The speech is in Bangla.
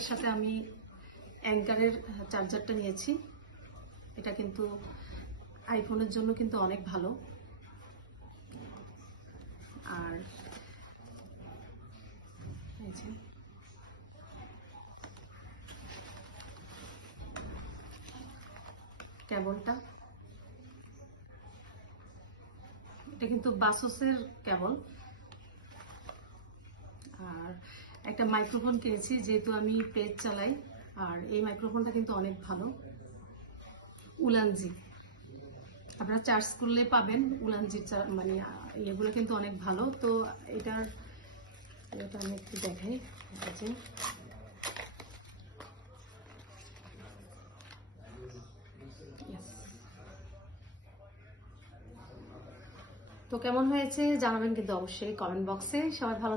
এটার সাথে আমি অ্যাঙ্কারের চার্জারটা নিয়েছি। এটা কিন্তু আইফোনের জন্য কিন্তু অনেক ভালো। আর এই যে কেবলটা, এটা কিন্তু বাসোসের কেবল। আর একটা মাইক্রোফোন কিনেছি, যেহেতু আমি পেজ চালাই। আর এই মাইক্রোফোনটা কিন্তু অনেক ভালো, উলানজি। আপনারা চার্জ করলে পাবেন উলানজির মানে এগুলো কিন্তু অনেক ভালো। তো এটার এটা আমি একটু দেখাই। তো কেমন হয়েছে জানাবেন কিন্তু অবশ্যই কমেন্ট বক্সে। সবাই ভালো